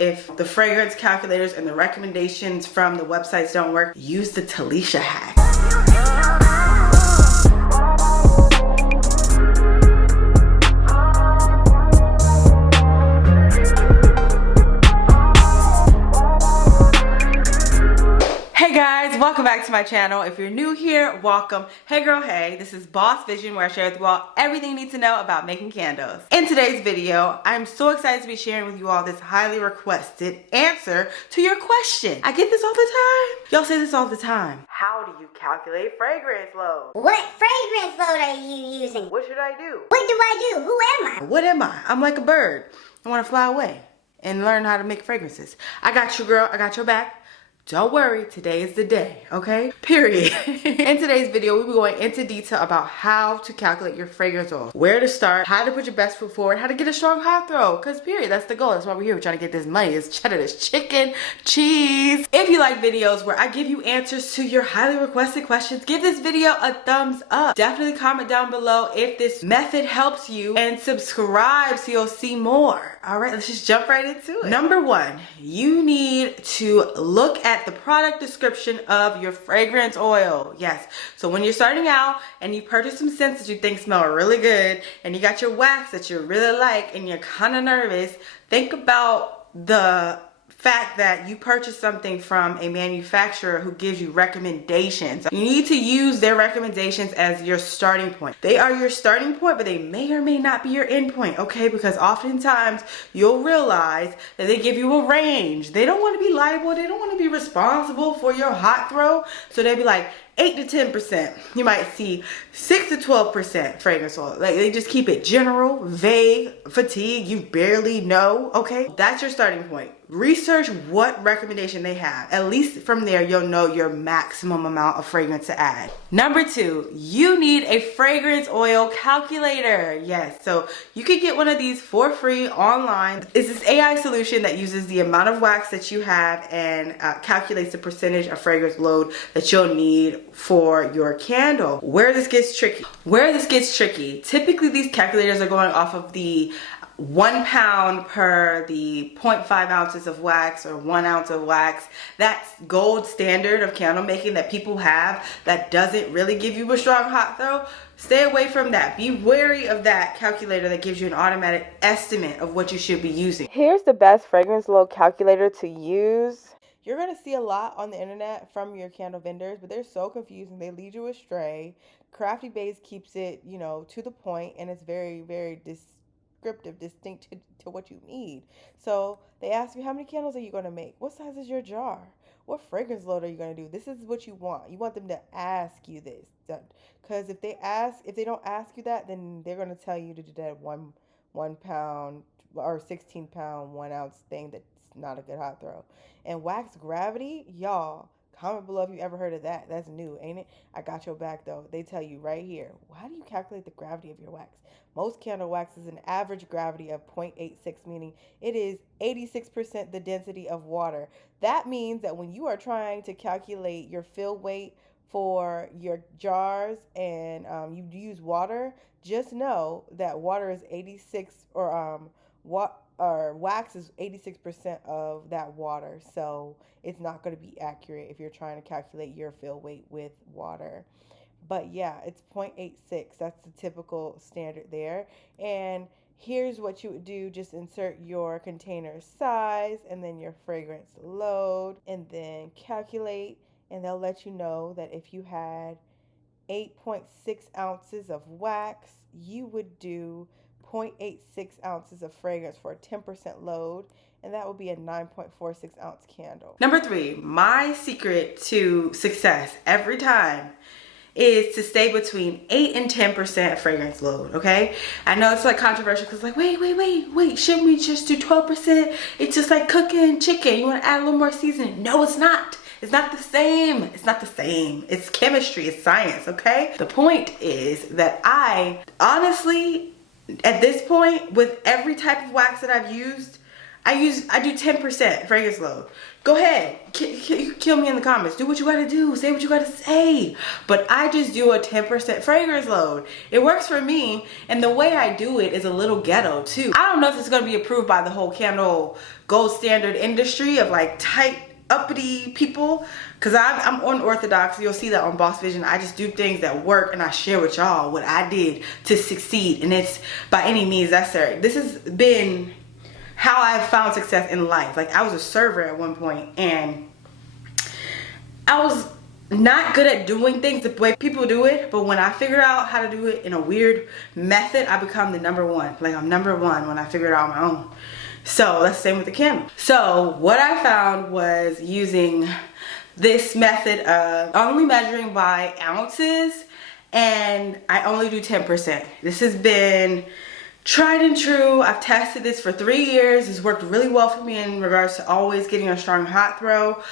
If the fragrance calculators and the recommendations from the websites don't work, use the Talisha hack. Hey guys, welcome back to my channel. If you're new here, welcome. Hey girl, hey, this is Boss Vision, where I share with you all everything you need to know about making candles. In today's video, I'm so excited to be sharing with you all this highly requested answer to your question. I get this all the time. Y'all say this all the time. How do you calculate fragrance load? What fragrance load are you using? What should I do? What do I do? Who am I? What am I? I'm like a bird. I want to fly away and learn how to make fragrances. I got you, girl. I got your back. Don't worry, today is the day, okay? Period. In today's video, we'll be going into detail about how to calculate your fragrance oil, where to start, how to put your best foot forward, how to get a strong hot throw, because period, that's the goal. That's why we're here. We're trying to get this money. It's cheddar, this chicken, cheese. If you like videos where I give you answers to your highly requested questions, give this video a thumbs up. Definitely comment down below if this method helps you, and subscribe so you'll see more. All right, let's just jump right into it. Number one, you need to look at the product description of your fragrance oil. Yes, so when you're starting out and you purchase some scents that you think smell really good, and you got your wax that you really like and you're kind of nervous, think about the fact that you purchased something from a manufacturer who gives you recommendations. You need to use their recommendations as your starting point. They are your starting point, but they may or may not be your end point, okay? Because oftentimes you'll realize that they give you a range. They don't want to be liable. They don't want to be responsible for your hot throw. So they'll be like 8 to 10%. You might see 6 to 12% fragrance oil. Like, they just keep it general, vague, fatigue, you barely know, okay? That's your starting point. Research what recommendation they have. At least from there, you'll know your maximum amount of fragrance to add. Number two, you need a fragrance oil calculator. Yes, so you can get one of these for free online. It's this AI solution that uses the amount of wax that you have and calculates the percentage of fragrance load that you'll need for your candle. Where this gets tricky, typically these calculators are going off of the 1 pound per the 0.5 ounces of wax or 1 ounce of wax. That's gold standard of candle making that people have that doesn't really give you a strong hot throw. Stay away from that. Be wary of that calculator that gives you an automatic estimate of what you should be using. Here's the best fragrance load calculator to use. You're going to see a lot on the internet from your candle vendors, but they're so confusing. They lead you astray. Crafty Base keeps it, to the point, and it's very, very descriptive, distinct to what you need. So they ask you, how many candles are you going to make? What size is your jar? What fragrance load are you going to do? This is what you want. You want them to ask you this. Because if they don't ask you that, then they're going to tell you to do that one pound or 16 pound 1 ounce thing that's not a good hot throw. And wax gravity, y'all, comment below if you ever heard of that. That's new, ain't it? I got your back though. They tell you right here. How do you calculate the gravity of your wax? Most candle wax is an average gravity of 0.86, meaning it is 86% the density of water. That means that when you are trying to calculate your fill weight for your jars and you use water, just know that water is 86 or wax is 86% of that water, so it's not going to be accurate if you're trying to calculate your fill weight with water. But yeah, it's 0.86. That's the typical standard there. And here's what you would do. Just insert your container size and then your fragrance load and then calculate, and they'll let you know that if you had 8.6 ounces of wax, you would do 0.86 ounces of fragrance for a 10% load, and that would be a 9.46 ounce candle. Number three, my secret to success every time is to stay between 8 and 10% fragrance load, okay? I know it's like controversial because like, wait, shouldn't we just do 12%? It's just like cooking chicken. You want to add a little more seasoning. No, it's not. It's not the same. It's not the same. It's chemistry. It's science, okay? The point is that I honestly, at this point, with every type of wax that I've used, I do 10% fragrance load. Go ahead, kill me in the comments. Do what you gotta do, say what you gotta say. But I just do a 10% fragrance load. It works for me, and the way I do it is a little ghetto too. I don't know if it's gonna be approved by the whole candle gold standard industry of like tight, uppity people, because I'm unorthodox. You'll see that on Boss Vision. I just do things that work, and I share with y'all what I did to succeed, and it's by any means necessary. This has been how I've found success in life. Like, I was a server at one point, and I was not good at doing things the way people do it, but when I figured out how to do it in a weird method, I become the number one. Like, I'm number one when I figure it out on my own. So that's the same with the candle. So what I found was using this method of only measuring by ounces, and I only do 10%. This has been tried and true. I've tested this for 3 years. It's worked really well for me in regards to always getting a strong hot throw.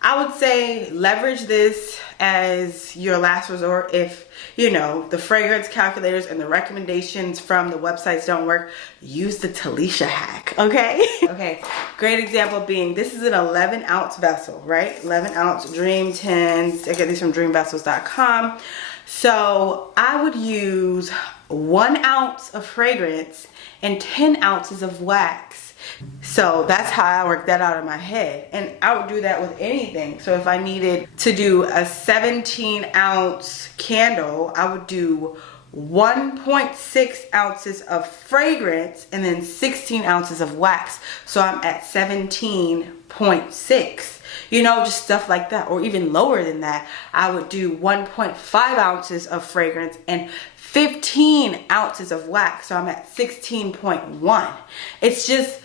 I would say leverage this as your last resort if, you know, the fragrance calculators and the recommendations from the websites don't work. Use the Talisha hack, okay? Okay, great example being, this is an 11 ounce vessel, right? 11 ounce Dream 10s. I get these from dreamvessels.com. So I would use 1 ounce of fragrance and 10 ounces of wax. So that's how I worked that out in my head. And I would do that with anything. So if I needed to do a 17 ounce candle, I would do 1.6 ounces of fragrance and then 16 ounces of wax. So I'm at 17.6. You know, just stuff like that. Or even lower than that, I would do 1.5 ounces of fragrance and 15 ounces of wax. So I'm at 16.1. It's just,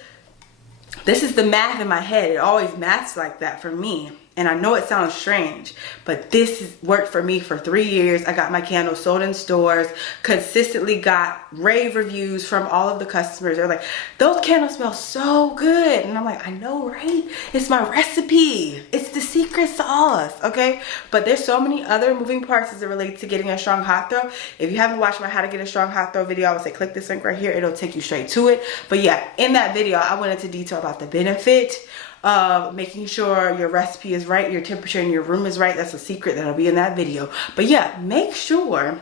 this is the math in my head. It always maths like that for me. And I know it sounds strange, but this has worked for me for 3 years. I got my candles sold in stores, consistently got rave reviews from all of the customers. They're like, those candles smell so good. And I'm like, I know, right? It's my recipe. It's the secret sauce, okay? But there's so many other moving parts as it relates to getting a strong hot throw. If you haven't watched my how to get a strong hot throw video, I would say click this link right here. It'll take you straight to it. But yeah, in that video, I went into detail about the benefit of making sure your recipe is right, your temperature in your room is right. That's a secret that'll be in that video. But yeah, make sure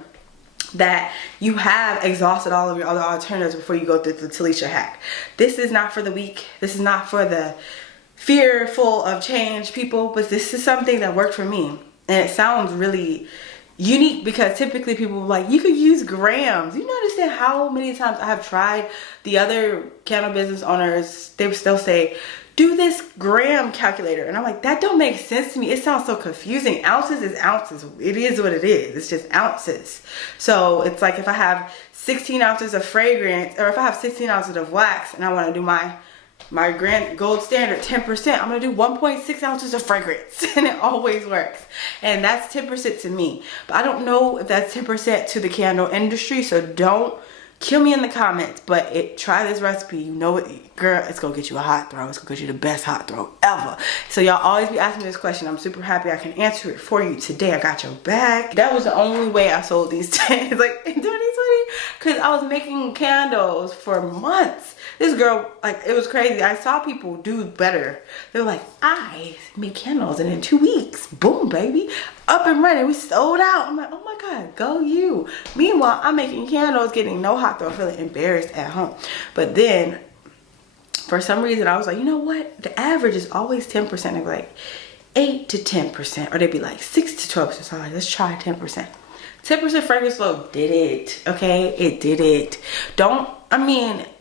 that you have exhausted all of your other alternatives before you go through the Talisha hack. This is not for the weak. This is not for the fearful of change people, but this is something that worked for me. And it sounds really unique because typically people are like, you could use grams. You understand how many times I have tried? The other candle business owners, they would still say, do this gram calculator. And I'm like, that don't make sense to me. It sounds so confusing. Ounces is ounces. It is what it is. It's just ounces. So it's like if I have 16 ounces of fragrance, or if I have 16 ounces of wax and I want to do my grand gold standard 10%, I'm gonna do 1.6 ounces of fragrance. And it always works. And that's 10% to me. But I don't know if that's 10% to the candle industry, so don't kill me in the comments. But try this recipe. You know what, girl, it's gonna get you a hot throw. It's gonna get you the best hot throw ever. So y'all always be asking me this question. I'm super happy I can answer it for you today. I got your back. That was the only way I sold these 10s, like in 2020, because I was making candles for months. This girl, like, it was crazy. I saw people do better. They were like, I made candles and in 2 weeks, boom, baby, up and running. We sold out. I'm like, oh my God, go you. Meanwhile, I'm making candles, getting no hot throw, feeling embarrassed at home. But then, for some reason, I was like, you know what? The average is always 10%. They'd be like 8 to 10%, or they'd be like 6 to 12%. So I'm like, let's try 10%. 10% fragrance load did it, okay? It did it.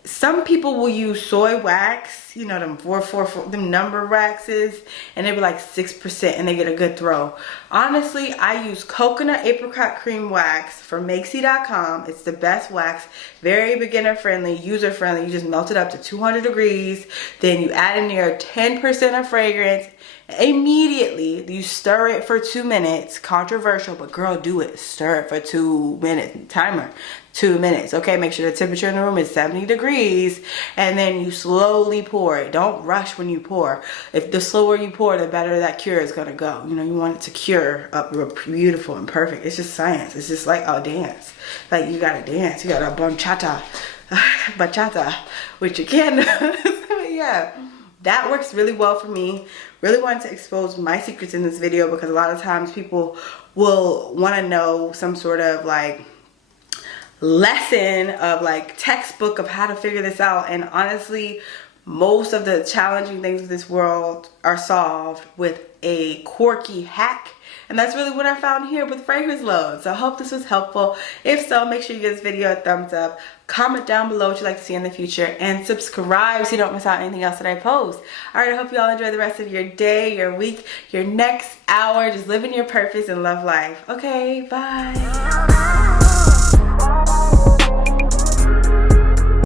Some people will use soy wax, you know, them 444, them number waxes, and they be like 6% and they get a good throw. Honestly, I use coconut apricot cream wax from makesy.com. It's the best wax, very beginner friendly, user friendly. You just melt it up to 200 degrees. Then you add in there 10% of fragrance. Immediately you stir it for 2 minutes. Controversial, but girl, do it. Stir it for 2 minutes. Timer 2 minutes. Okay, make sure the temperature in the room is 70 degrees, and then you slowly pour it. Don't rush when you pour. If the slower you pour, the better that cure is gonna go. You know, you want it to cure up real beautiful and perfect. It's just science. It's just like a dance. Like, you gotta dance. You gotta bachata with your candles. yeah, that works really well for me. Really wanted to expose my secrets in this video because a lot of times people will want to know some sort of like lesson of like textbook of how to figure this out, and honestly most of the challenging things of this world are solved with a quirky hack, and that's really what I found here with fragrance loads. So I hope this was helpful. If so, make sure you give this video a thumbs up, comment down below what you'd like to see in the future, and subscribe so you don't miss out on anything else that I post. Alright, I hope you all enjoy the rest of your day, your week, your next hour. Just living your purpose and love life. Okay, bye.